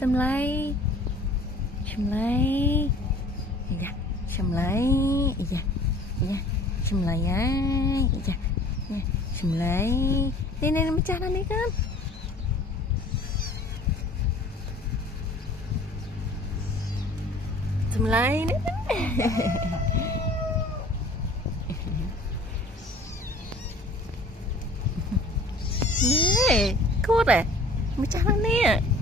Xem lấy. Xem lấy. Dạ. Xem lấy. Dạ. Dạ. Xem lấy á. Dạ. Xem lấy. Đi này macam mana ni kan? Xem lấy. Nè, cút à. Macam mana ni?